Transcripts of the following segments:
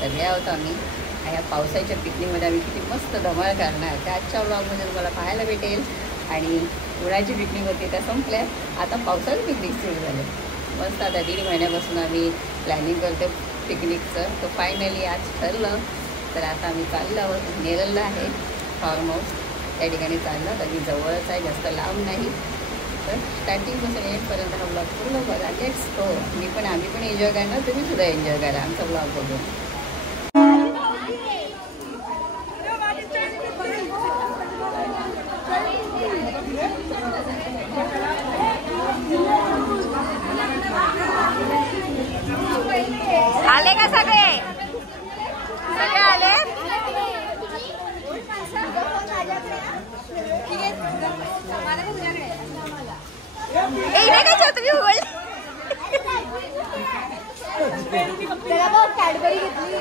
सगळे आहोत आम्ही. ह्या पावसाच्या पिकनिकमध्ये आम्ही किती मस्त धमाल करणार त्या आजच्या ब्लॉगमध्ये तुम्हाला पाहायला भेटेल. आणि उन्हाळ्याची पिकनिक होती त्या संपल्या, आता पावसाची पिकनिक सुरू झाली. मस्त आता 1.5 महिन्यापासून आम्ही प्लॅनिंग करतो पिकनिकचं. तर फायनली आज ठरलं. तर आता आम्ही चाललो आहोत. नेरळला आहे फार्म हाऊस, त्या ठिकाणी चाललं. तर मी जवळच आहे, जास्त लांब नाही. तर स्टार्टिंगपासून एंडपर्यंत हा ब्लॉग पूर्ण बघा. Let's go. आम्ही पण एन्जॉय करणार, तुम्ही सुद्धा एन्जॉय करा आमचा ब्लॉग बघून. आले का सगळे? सगळे आले? तुम्ही बोल कॅडबरी घेतली.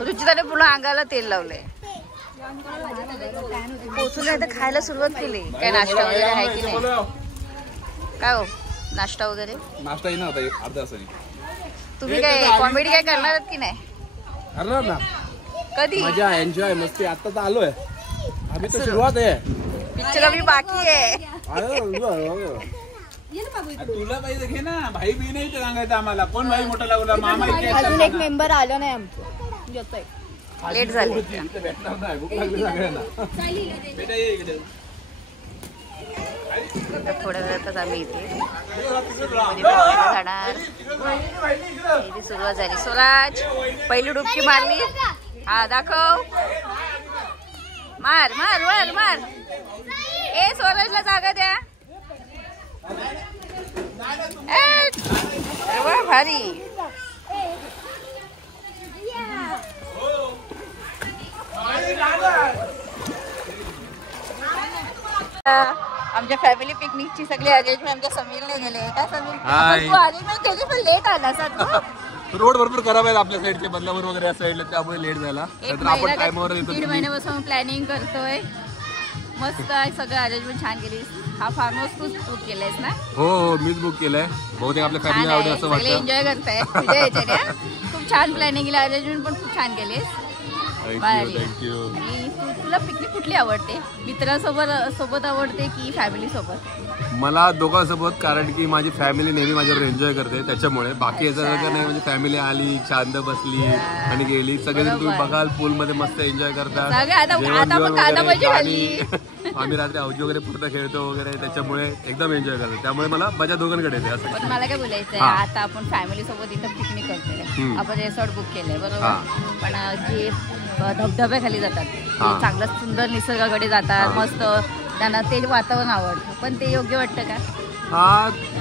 रुचिताने पूर्ण अंगाला तेल लावलंय. पोचून आता खायला सुरुवात केली. काय नाश्ता वगैरे आहे की नाही? काय हो नाश्ता वगैरे? नाश्ता येणार होता अर्धा तासाने. तुम्ही काय कॉमेडी काय करणार आहात की नाही? करणार ना. कधी? मजा एन्जॉय मस्ती. आता तर आलोय आम्ही, तर सुरुवात आहे. पिक्चर अभी बाकी आहे. तुला पाहिजे घे ना. भाई बी नाही ते सांगायचं आम्हाला. कोण भाई मोठा लागला? मामा इथे. अजून एक मेंबर आलो नाही आमचं, येतोय. लेट झाली. भेटणार नाही, भूक लागली सगळ्यांना. बेटा ये इकडे. थोड्या वेळातच आम्ही इथे जाणार. सुरुवात झाली. स्वराज पहिली डुबकी मारली. हा दाखव. मार मार मार मार. ए स्वराजला जागा द्या. वा भारी. आमच्या फॅमिली पिकनिकची सगळी अरेंजमेंट आमच्या समीरने केले. काय समीर अरेंजमेंट केली पण लेट आला सर. रोड भरपूर खराब आहेत आपल्या साईडचे, बदलापूर वगैरे या साईडला, त्यामुळे लेट झाला. आपण टाइमवर येतो. 1.5 महिन्यापासून प्लॅनिंग करतोय. मस्त सगळं अरेंजमेंट छान केली. हा फार्म हाऊस तूच बुक केलायस ना? हो हो मीच बुक केलंय. बहुतेक आपल्या फॅमिली आवडेल असं वाटतं. एन्जॉय करताय खूप छान प्लॅनिंग केली. अरेंजमेंट पण खूप छान केलीस. थँक्यू. आणि तुला पिकनिक कुठली आवडते? मित्रांसोबत आवडते की फॅमिली सोबत? मला दोघांसोबत, कारण की माझी फॅमिली नेहमी माझ्यावर एन्जॉय करते त्याच्यामुळे. बाकी याचं नाही, म्हणजे फॅमिली आली शांत बसली आणि गेली. सगळेजण तुम्ही बघाल पूल मध्ये मस्त एन्जॉय करतात. आम्ही रात्री हौजी वगैरे पूर्ण खेळतो वगैरे, त्याच्यामुळे एकदम एन्जॉय करतो. त्यामुळे मला माझ्या दोघांकडे येते असं. पण मला काय बोलायचंय, आता आपण फॅमिली सोबत इथं पिकनिक करतोय, आपण रिसॉर्ट बुक केलंय बरोबर, पण जे धबधब्याखाली जातात ते चांगलं सुंदर निसर्गाकडे जातात, मस्त त्यांना ते वातावरण आवडतं, पण ते योग्य वाटतं का?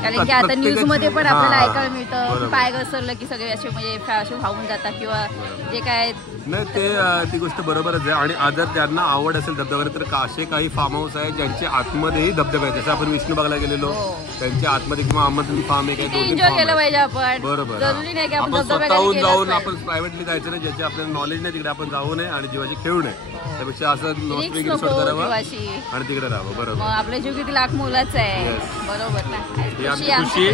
कारण की आता न्यूज मध्ये पण आपल्याला ऐकायला मिळतं पाय घसरलं की सगळे असे म्हणजे असे वाहून जातात किंवा जे काय नाही ते ती गोष्ट बरोबरच आहे. आणि जर त्यांना आवड असेल धबधब्यावर तर असे काही फार्म हाऊस आहेत ज्यांचे आतमध्येही धबधबे आहेत. जसं आपण विष्णूबागला गेलेलो त्यांच्या आतमध्ये, किंवा अहमदपूर फार्म आहे, एन्जॉय केलं पाहिजे आपण. बरोबर, जरुरी नाही की आपण स्वतःहून जाऊन आपण प्रायव्हेटली जायचं नाही, ज्याचे आपल्याला नॉलेज नाही तिकडे आपण जाऊ नये आणि जीवाची खेळू नये. त्यापेक्षा असं रिसॉर्ट करावं आणि तिकडे राहावं. बरोबर, आपल्या जीव किती लाख मोलाचं आहे. बरोबर ना, खुशी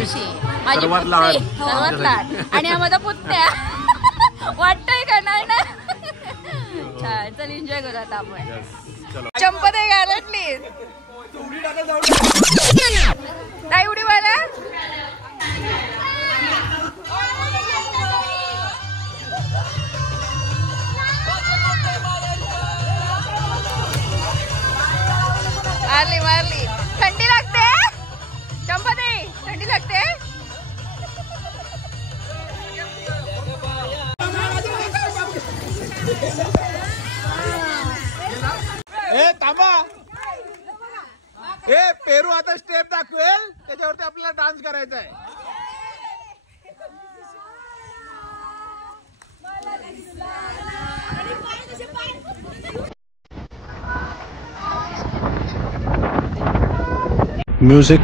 सर्वात लहान आणि आम्हाला पुतण्या वाटतंय का नाही ना. छान, चल एन्जॉय करू आता आपण. चंपत आहे गारटली काय उडी वाला. मारली मारली. थंडी लागते चंपत आहे, थंडी लागते. ए थांबा, ए पेरू आता स्टेप दाखवेल, त्याच्यावरती आपल्याला डान्स करायचा आहे. म्युझिक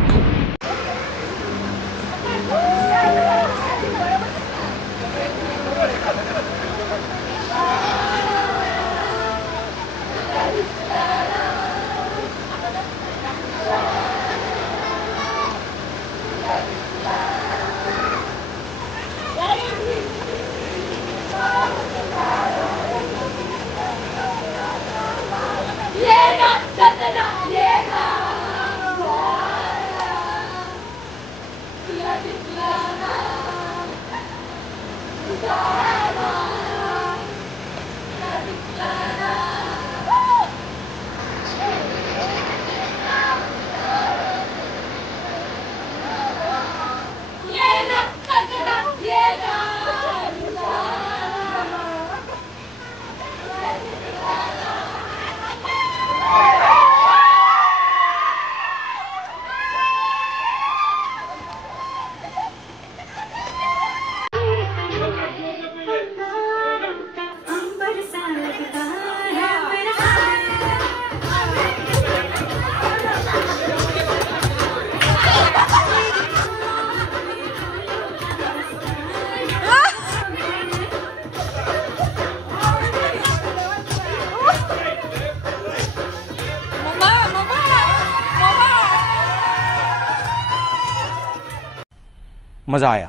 मजा आया।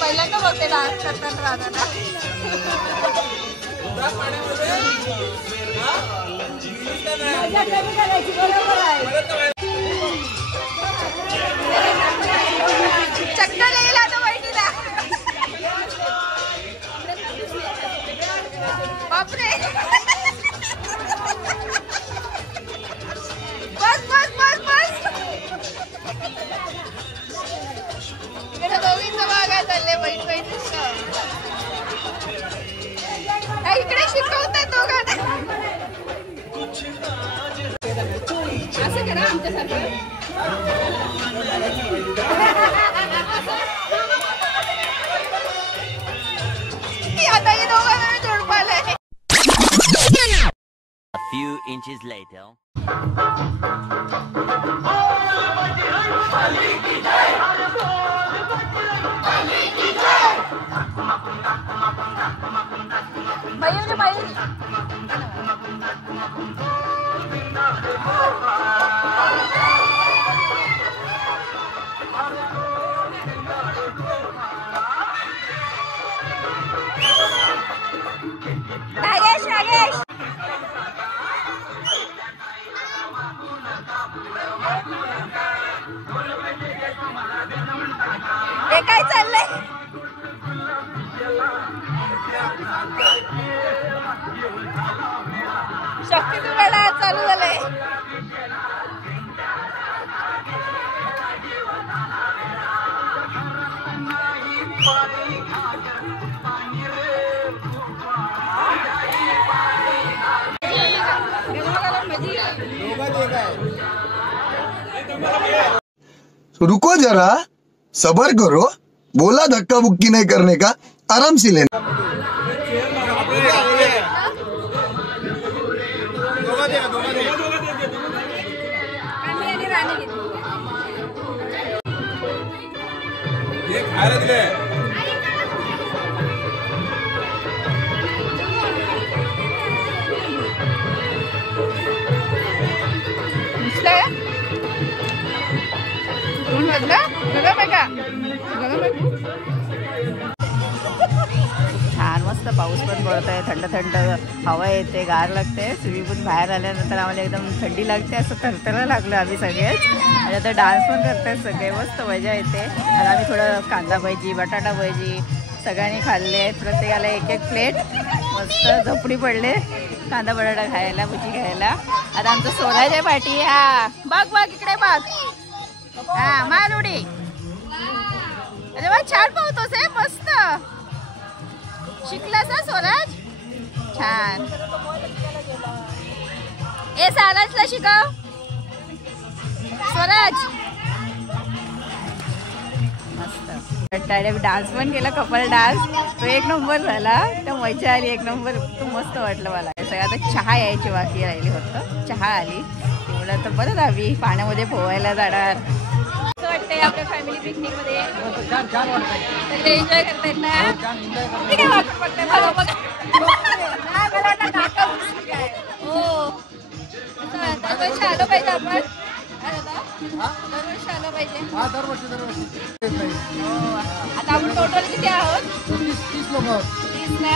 पहिल्यांदा बघते डान्स करताना राहताना. चक्कर येईल आता बहिणीला. बापरे. बस बस बस बस. इकडे दोघींचं बघायला चाललंय बहीण बहीण. इकडे शिकवतात दोघांना. असं करा आमच्यासारखं. आता हे दोघांना मी जोड पाहिलंय. A few inches later. Nagesh Nagesh. हे काय चाललंय. शक्ती तुला चालू झालंय. रुको जरा, सबर करो. बोला धक्का बुक्की नहीं करने का, आराम से लेना. छान मस्त पाऊस पण पडत आहे. थंड थंड हवा येते, गार लागते. स्विमिंग पूल बाहेर आल्यानंतर आम्हाला एकदम थंडी लागते. असं थरथरायला लागलो आम्ही सगळेच. आणि आता डान्स पण करतात सगळे. मस्त मजा येते. आणि आम्ही थोडं कांदा भजी, बटाटा भजी सगळ्यांनी खाल्ले आहेत. प्रत्येकाला एक एक प्लेट. मस्त झोपडी पडले कांदा बटाटा खायला, भजी खायला. आता आमचं स्वराज आहे पाठी. हा बघ बघ इकडे बघ. हा माल उडी. अरे वा छान पोहतोस आहे. मस्त शिकलास ना स्वराज. छान. ए साराजला शिकव. स्वराज मस्त डान्स पण केला, कपल डान्स, तो एक नंबर झाला. तर मजा आली एक नंबर, तो मस्त वाटलं मला. सगळं आता चहा यायची बाकी राहिली, फक्त चहा आली एवढं. तर बरं आम्ही पाण्यामध्ये पोहायला जाणार. असं वाटतंय आपल्या फॅमिली पिकनिक मध्ये सगळे एन्जॉय करतायत ना. काय वाटत बघताय बघा बघा. हो दरवर्षी आलं पाहिजे आपण, दरवर्षी आलं पाहिजे. आता आपण टोटल किती आहोत? 30 लोक. 30 ना.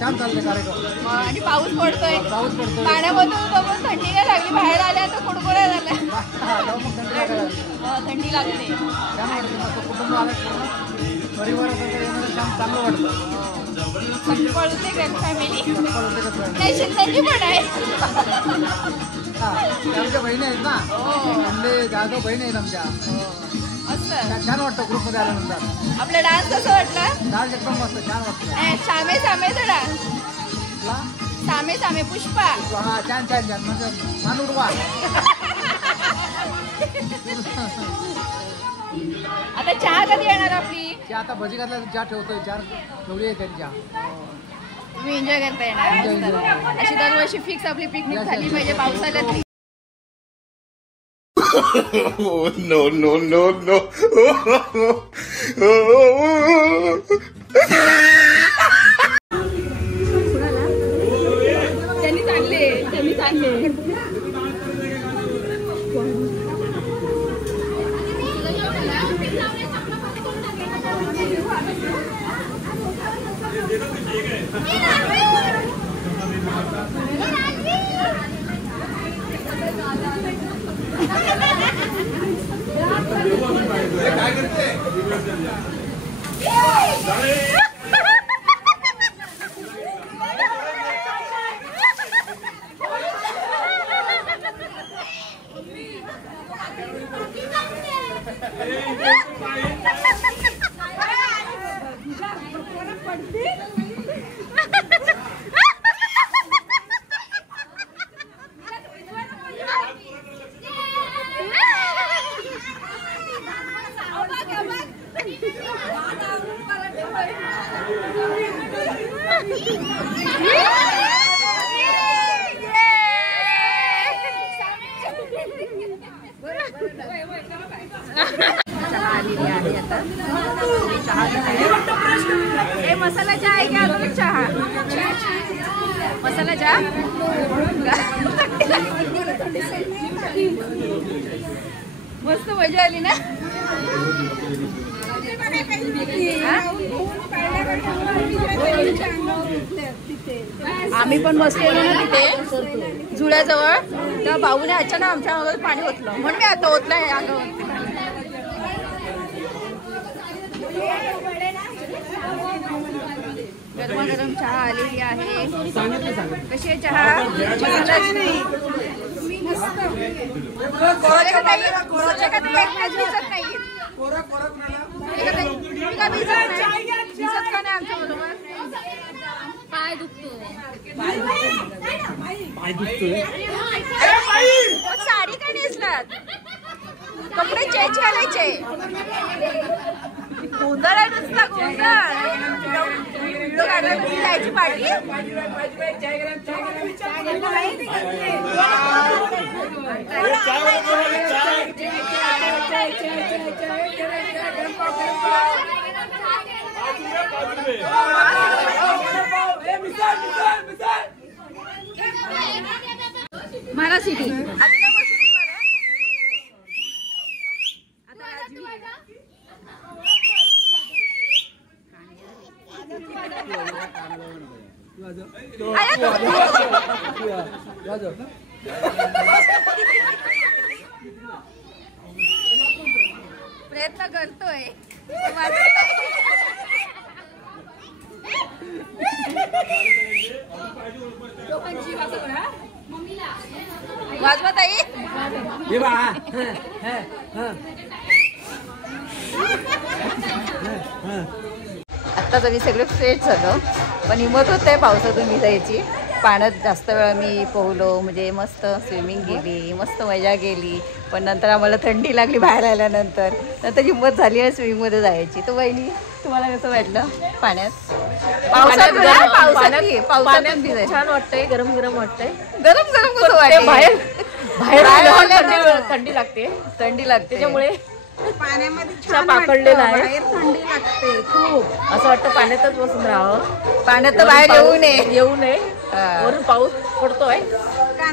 छान चाललंय कार्यक्रम. आणि पाऊस पडतोय, पाण्यामधून बघून थंडी नाही लागली, बाहेर आल्या तर कुडकुड्या झाल्या. थंडी लागते. पळते का फॅमिली? नाही शिंदेची पण आहे. आमच्या बहिणी आहेत ना, जाधव बहिणी आहेत आमच्या. मस्त छान वाटतं ग्रुप मध्ये आल्यानंतर. आपला डान्स कसं वाटला? डान्स एकदम मस्त, छान वाटतं. सामे सामेचा डान्स, सामे सामे पुष्पा. हा छान छान छान, म्हणजे मान उडवा. आता चहा कधी येणार आपली? आता भजी घातला चहा ठेवतोय, चार ठेवली आहे त्यांच्या. तुम्ही एन्जॉय करता येणार. अशी दरवर्षी फिक्स आपली पिकनिक झाली पाहिजे पावसाळ्यात. no, no, no, no. त्यांनी चांगले. मसाला चहा आहे क्या? अजून चहा, मसाला चहा. मस्त मजा आली ना. आम्ही पण बसलेलो ना तिथे जुळ्याजवळ, तेव्हा भाऊने अचानक आमच्या अंगावर पाणी ओतलं, म्हणून मी आता ओतलं आहे अंगावर. गरमागरम चहा आलेली आहे. कशी आहे चहा? पाय दुखतोय. साडी का नेसलात? कपडे चेंज करायचे. गोंधळ आहे नुसता गोंधळ. व्हिडिओ काढायला जायची पार्टी. मारा सिटी प्रयत्न करतोय. वाजवा ताई. आता तरी सगळे फ्रेश झालो, पण हिंमत होत आहे पावसातून भिजायची. पाण्यात जास्त वेळ मी पोहलो, म्हणजे मस्त स्विमिंग केली, मस्त मजा केली. पण नंतर आम्हाला थंडी लागली बाहेर आल्यानंतर. नंतर हिंमत झाली आहे स्विमिंगमध्ये जायची. तर वहिनी तुम्हाला कसं वाटलं पाण्यात? पावसात छान वाटतंय, गरम गरम वाटतंय. गरम गरम कसं वाटतं? बाहेर थंडी लागते, त्याच्यामुळे पाण्यामध्ये पाकडलेला आहे, बाहेर थंडी लागते खूप. असं वाटतं पाण्यातच बसून राहावं, पाण्यात तर बाहेर येऊ नये. वरून पाऊस पडतोय,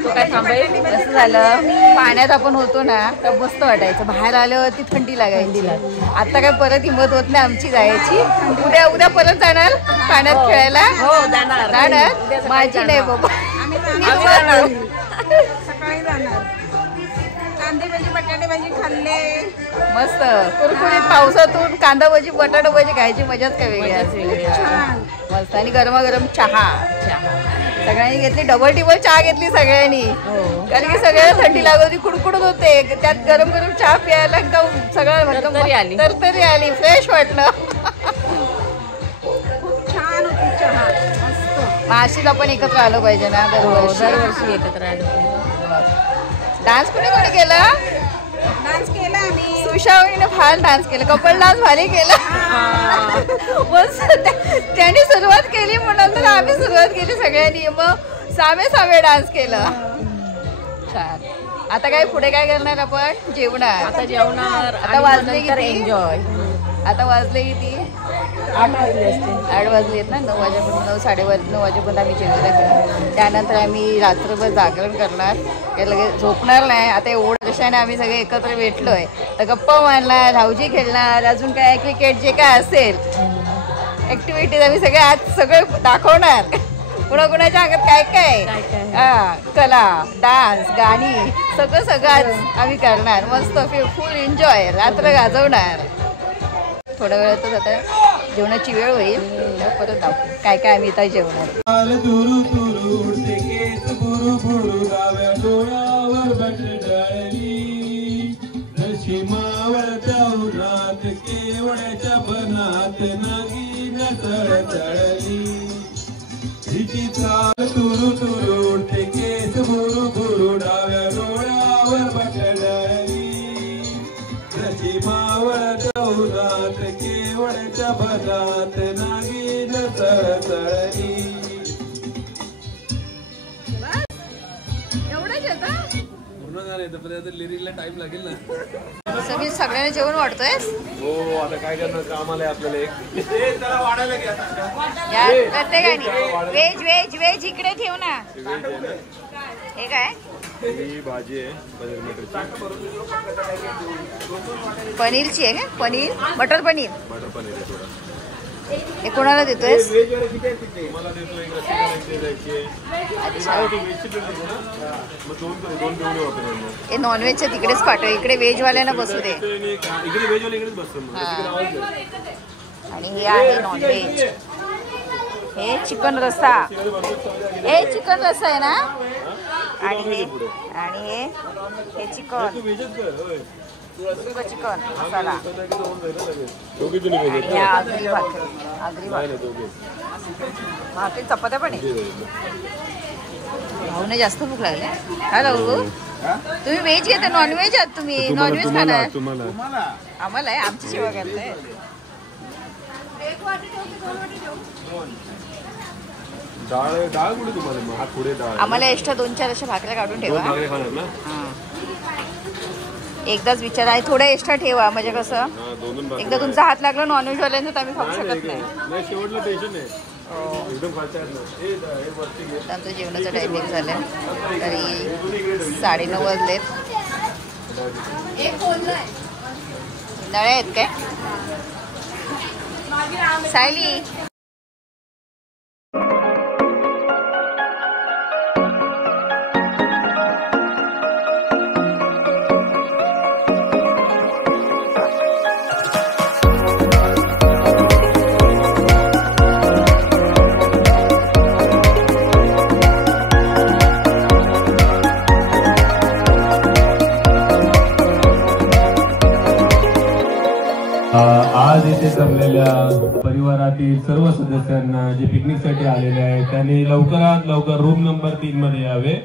तो काय थांबायचं. असं झालं पाण्यात आपण होतो ना तर मस्त वाटायचं, बाहेर आल्यावरती थंडी लागायची. आता काय परत हिंमत होत नाही आमची जायची. उद्या परत जाणार पाण्यात खेळायला? हो जाणार. माझी नाही बाबा, सकाळी जाणार. कांदे भाजी बटाटे भाजी खाल्ले, मस्त कुरकुरीत पावसातून कांदा भजी बटाटा भजी खायची मजाच काय वेगळी असते. मस्त. आणि गरमागरम चहा सगळ्यांनी घेतली, डबल टिबल चहा घेतली सगळ्यांनी, कारण की सगळ्यांना थंडी लागत होती, कुडकुडत होते. त्यात गरम गरम चहा प्यायला एकदम सगळं तरतरी आली, फ्रेश वाटलं. खूप छान होती चहा, मस्त. माशीला पण एकत्र आलं पाहिजे ना दरवर्षी एकत्र आलो. डान्स कुणी कोणी केला? डान्स केला आम्ही. सुशावणीने फार डान्स केला, कपल डान्स भारी केला. त्यांनी सुरुवात केली म्हणून तर आम्ही सुरुवात केली सगळ्यांनी. मग सामे डान्स केला. छान. आता काय पुढे काय करणार आपण? जेवणार. आता जेवणार. आता वाजले किती? एन्जॉय. आता वाजले किती? 8 वाजले असते. 8 वाजले आहेत ना. 9 वाजेपर्यंत 9 वाजेपर्यंत आम्ही जेवणार आहे. त्यानंतर आम्ही रात्रभर जागरण करणार, काही लगेच झोपणार नाही. आता एवढं कशाने आम्ही सगळे एकत्र भेटलोय तर गप्पा मारणार, धावजी खेळणार, अजून काय क्रिकेट जे काय असेल ऍक्टिव्हिटीज आम्ही सगळे आज सगळं दाखवणार. कुणाकुणाच्या अंगात काय काय कला, डान्स, गाणी सगळं आज आम्ही करणार. मस्त फुल एन्जॉय रात्र गाजवणार. थोड्या वेळातच आता जेवणाची वेळ होईल, परत दाखवू काय काय आम्ही इथं जेवणार. तुरु तुरु उडते केस बुरु बुरु डाव्या डोळ्यावर बटडली, रची मावळ दौरात केवळच्या भरात नागीन तळतळली. लिरिकला टाइम लागेल ना. सगळ्यांना जेवण वाढतोय. हो आता काय करणार, काम आलंय आपल्याला एक. त्याला वाढायला घ्या प्रत्येकाने. व्हेज व्हेज व्हेज इकडे ठेव ना. हे काय? ही भाजी आहे पनीर मटरची. पनीरची आहे का? पनीर मटर पनीर आहे थोडा. हे कोणाला देतोय? मला देतो एक रस्सी द्यायची आहे. हे नॉनव्हेजच्या तिकडेच पाठव, इकडे व्हेजवाल्यांना बसू दे. इकडे व्हेजवाले इकडेच बसतो. आणि हे आहे नॉनव्हेज. हे चिकन रस्सा, हे चिकन रस्सा आहे ना. आणि हे चिकन चिकन मसाला. आगरी भाकरी चपात्या पण आहे. भाऊने जास्त भूक लागली. हॅलो तुम्ही व्हेज घेता नॉनव्हेज आहात? तुम्ही नॉनव्हेज खाणार? आम्हाला आहे, आमची सेवा करताय. डाळ कुठे तुम्हाला? पुढे डाळ. आम्हाला एक्स्ट्रा 2-4 अशा भाकऱ्या काढून ठेवा. एकदाच विचार आहे, थोडं एक्स्ट्रा ठेवा म्हणजे कसं एकदा तुमचा हात लागला नॉनव्हेज वाल्यांचं तर आम्ही खाऊ शकत नाही. शेवटला टेन्शन आहे. आमचं जेवणाचं टायमिंग झालं तरी 9:30 वाजलेत. नळे आहेत काय सायली? आज इथे भरलेल्या परिवारातील सर्व सदस्यांना जे पिकनिकसाठी आलेले आहेत त्यांनी लवकरात लवकर रूम नंबर 3 मध्ये यावे.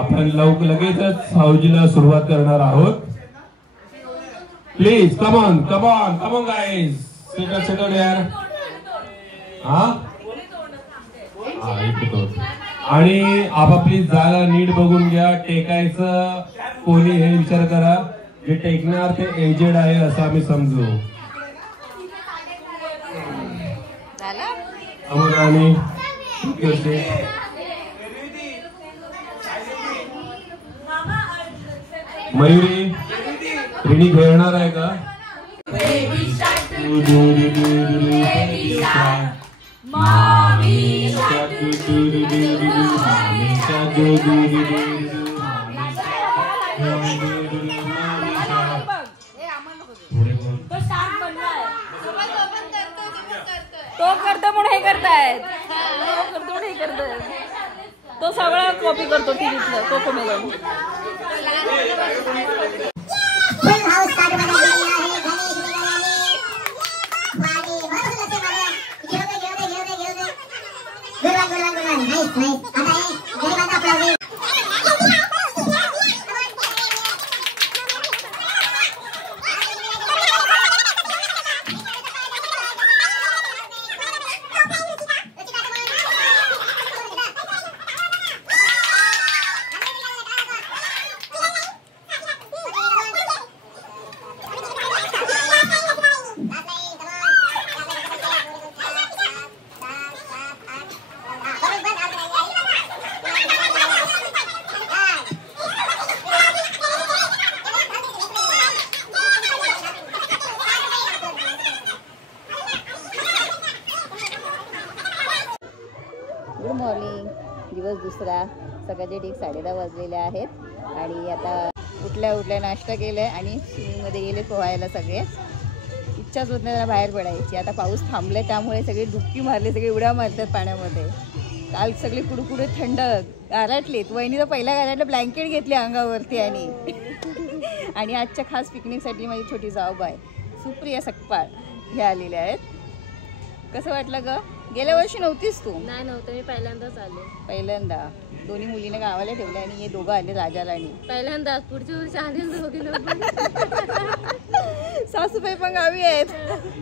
आपण लगेचच हाऊजीला सुरुवात करणार आहोत. Please come on guys, settle यार. आणि आपापली जागा नीट बघून घ्या. टेकायचं कोणी हे विचार करा. जे टेकणार ते एजेड आहे असं आम्ही समजू. आणि मयुरी रिणी खेळणार आहे का? तो करतो म्हणून हे करतायत. तो सगळं कॉपी करतो टीव्हीतलं. तो कोमेलन दिवस दुसरा, सकाळचे ठीक 10:30 वाजलेले आहेत आणि आता उठल्या नाश्ता केलाय आणि स्विमिंगमध्ये गेले पोहायला. सगळे इच्छाच होत नाही बाहेर पडायची. आता पाऊस थांबलाय त्यामुळे सगळे डुबकी मारले, सगळे उड्या मारतात पाण्यामध्ये. काल सगळे कुडकुडे थंड गारटलेत. वहिनीला पहिल्या गारटला ब्लँकेट घेतले अंगावरती आणि आजच्या खास पिकनिकसाठी माझी छोटी जाऊबाई सुप्रिया सकपाळ ह्या आलेल्या आहेत. कसं वाटलं ग? गेल्या वर्षी नव्हतीस तू? नाही नव्हतं, मी पहिल्यांदाच आले. पहिल्यांदा दोन्ही मुलीने गावाला ठेवले आणि हे दोघं आले राजाला. आणि पहिल्यांदा पुढच्या वर्षी आले दोघी. सासूबाई पण गावी आहेत.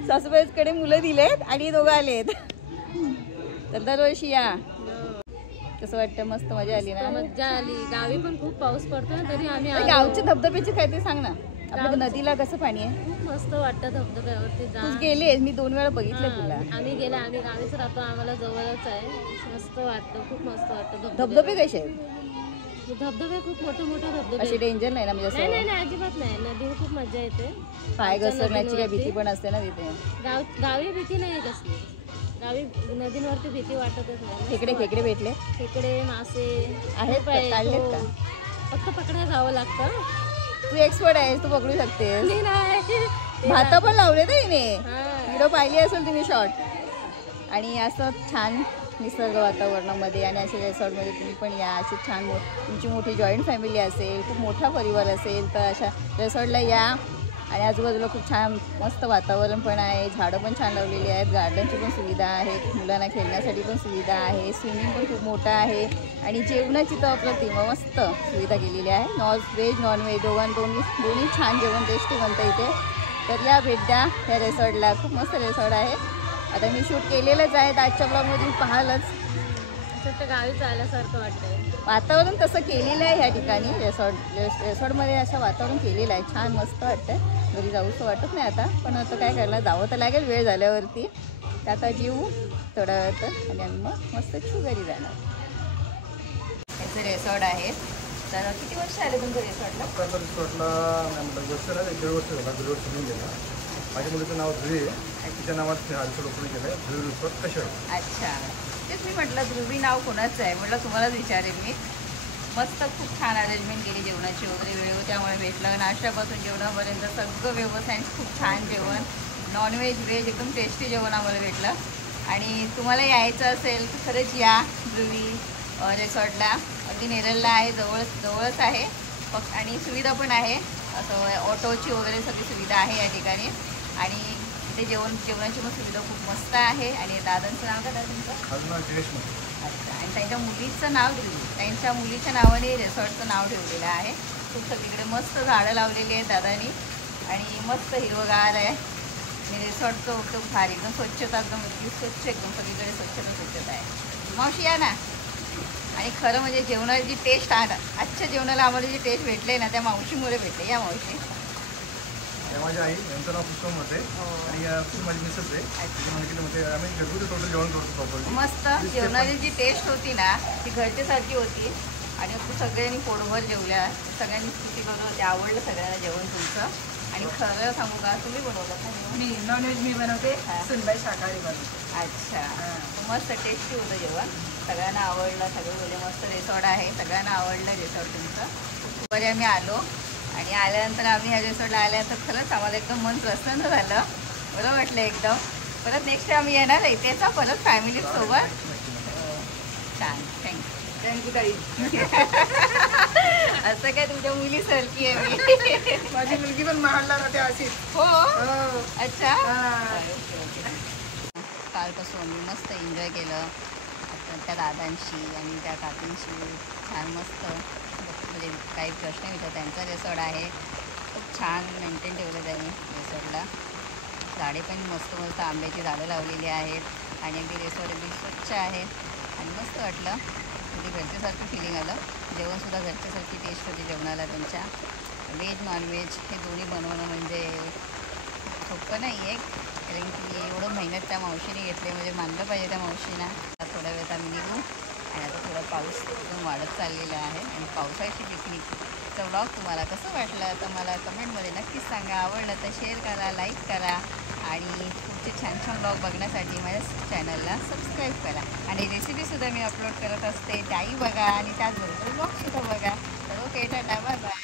सासूबाईकडे मुलं दिलेत आणि दोघं आलेत. तर दरवर्षी या. कसं वाटतं? मस्त मजा आली ना? मजा आली. गावी पण खूप पाऊस पडतो ना, तरी आम्ही गावच्या धबधब्याचे काय ते सांग ना. आपल्या नदीला कसं पाणी आहे? खूप मस्त वाटतं धबधब्यावरती जा. तू गेलेस? मी 2 वेळा बघितलं तुला. आम्ही गावीच राहतो, आम्हाला जवळच आहे. मस्त वाटतं, खूप मस्त वाटतं. धबधबे कसे आहेत? धबधबे खूप मोठे धबधबे. असे डेंजर नाही ना? म्हणजे नाही अजिबात नाही. नदीवर खूप मजा येते. पाय घसरण्याची काय भीती पण असते ना तिथे? गावी भीती नाही कसली. गावी नदींवरती भीती वाटतच नाही. खेकडे भेटले? खेकडे मासे आहेत, काढलेत का? फक्त पकडायला जावं लागतं. तू एक्सपर्ट आहेस, तू पकडू शकतेस. भाता पण लावले तर हिने. व्हिडिओ पाहिली असेल तुम्ही शॉर्ट. आणि असं छान निसर्ग वातावरणामध्ये आणि अशा रिसॉर्टमध्ये तुम्ही पण या. अशी छान तुमची मोठी जॉईंट फॅमिली असेल, खूप मोठा परिवार असेल तर अशा रिसॉर्टला या. आणि आजूबाजूला खूप छान मस्त वातावरण पण आहे. झाडं पण छान लावलेली आहेत. गार्डनची पण सुविधा आहे. मुलांना खेळण्यासाठी पण सुविधा आहे. स्विमिंग पण खूप मोठं आहे. आणि जेवणाची तर आपलं तेव्हा मस्त सुविधा केलेली आहे. व्हेज नॉनव्हेज दोन्ही छान जेवण टेस्टी बनतं इथे. तर या भेट द्या ह्या रिसॉर्टला. खूप मस्त रिसॉर्ट आहे. आता मी शूट केलेलंच आहे. आजच्या ब्लॉगमध्ये पाहालच. गावीच आल्यासारखं वाटतंय. वातावरण तसं केलेलं आहे ह्या ठिकाणी. रिसॉर्टमध्ये असं वातावरण केलेलं आहे. छान मस्त वाटतं. घरी जाऊचं वाटत नाही आता, पण आता काय करणार, जावं तर लागेल वेळ झाल्यावरती. तर आता जेवू थोडा वेळ आणि आम्ही मग मस्त घरी जाणार. याचं रिसॉर्ट आहे. तर किती वर्ष आले तुमचं रिसॉर्टला? रिसॉर्टला वर्ष झालं, 1.5 वर्ष झाला. 1.5 वर्ष मी गेला. माझ्या मुलीचं नाव ध्रुवी आहे. तिच्या नावात रिसॉर्ट ओपन केलं आहे. ध्रुवी रिसॉर्ट कशा? अच्छा, तेच मी म्हटलं ध्रुवी नाव कोणाचं आहे. म्हटलं तुम्हालाच विचारेन मी. मस्त खूप छान अरेंजमेंट केली जेवणाची वगैरे. वेळेवर त्यामुळे भेटलं. नाश्त्यापासून जेवणापर्यंत सगळं व्यवस्थित. खूप छान जेवण, नॉनव्हेज व्हेज एकदम टेस्टी जेवण आम्हाला भेटलं. आणि तुम्हाला यायचं असेल तर खरंच या ध्रुवी रिसॉर्टला. अगदी नेरळला आहे, जवळच आहे. आणि सुविधा पण आहे. असं ऑटोची वगैरे सगळी सुविधा आहे या ठिकाणी. आणि ते जेवणाची पण सुविधा खूप मस्त आहे. आणि दादांचं नाव काय तुमचं? माझं नाव जयेश मध्ये. अच्छा. आणि त्यांच्या मुलीचं नाव त्यांच्या मुलीच्या नावाने रिसॉर्टचं नाव ठेवलेलं आहे. खूप सगळीकडे मस्त झाडं लावलेली आहेत दादानी आणि मस्त हिरवगार आहे. आणि रिसॉर्टचं एकदम भारी एकदम स्वच्छता एकदम स्वच्छ एकदम सगळीकडे स्वच्छता आहे. मावशी या ना. आणि खरं म्हणजे जेवणाची जी टेस्ट आहे आजच्या जेवणाला आम्हाला जी टेस्ट भेटले ना त्या मावशीमुळे भेटले. या मावशी. माझ्या आई यांचं नाव पुष्पम होते आणि ती माझी मिसेस आहे. म्हणजे आम्ही घरगुती टोटल जेवण करतो प्रॉपरली. मस्त जेवणाची जी टेस्ट होती ना ती घरच्यासारखी होती आणि सगळ्यांनी पोटभर जेवल्या. सगळ्यांनी स्तुती करत होती. आवडलं सगळ्यांना जेवण तुमचं. आणि खरं सांगू का तुम्ही बनवलं ना मी नॉनव्हेज मी बनवते, सुनबाई शाकाहारी बनवते. अच्छा. मस्त टेस्टी होतं जेवण. सगळ्यांना आवडलं. सगळं बोलले मस्त रिसॉर्ट आहे. सगळ्यांना आवडलं रिसॉर्ट तुमचं. दुपारी आम्ही आलो आणि आल्यानंतर आम्ही ह्या रिसॉर्टला आल्यानंतर खरंच आम्हाला एकदम मन प्रसन्न झालं. बरं वाटलं एकदम. परत नेक्स्ट टाइम आम्ही येणार आहे त्याचा परत फॅमिलीसोबत. छान. थँक्यू ताई. असं काय तुमच्या मुलीसारखी आहे मी. माझी मुलगी पण महाडला राहते अशीच. हो. अच्छा. कालपासून आम्ही मस्त एन्जॉय केलं त्या दादांशी आणि त्या काकींशी. छान मस्त म्हणजे काही प्रश्न विचार. त्यांचा रिसॉर्ट आहे. खूप छान मेंटेन ठेवलं त्यांनी रिसॉर्टला. झाडे पण मस्त आंब्याची झाडं लावलेली आहेत आणि अगदी रिसॉर्ट अगदी स्वच्छ आहे आणि मस्त वाटलं. म्हणजे घरच्यासारखं फिलिंग आलं. जेवणसुद्धा घरच्यासारखी टेस्ट होती जेवणाला त्यांच्या. व्हेज नॉनव्हेज हे दोन्ही बनवणं म्हणजे सोपं नाही आहे कारण की एवढं मेहनत त्या मावशीने घेतली म्हणजे मानलं पाहिजे त्या मावशीना. थोड्या वेळात आम्ही निघू आणि आता थोडा पाऊस एकदम वाढत चाललेला आहे आणि पावसाळ्याची पिकनिकचं व्लॉग तुम्हाला कसं वाटलं तर मला कमेंटमध्ये नक्कीच सांगा. आवडलं तर शेअर करा, लाईक करा आणि पुढचे छान छान व्लॉग बघण्यासाठी माझ्या चॅनलला सबस्क्राईब करा. आणि रेसिपीसुद्धा मी अपलोड करत असते त्याही बघा आणि त्याचबरोबर व्लॉगसुद्धा बघा. तर ओके टाटा बाय बाय.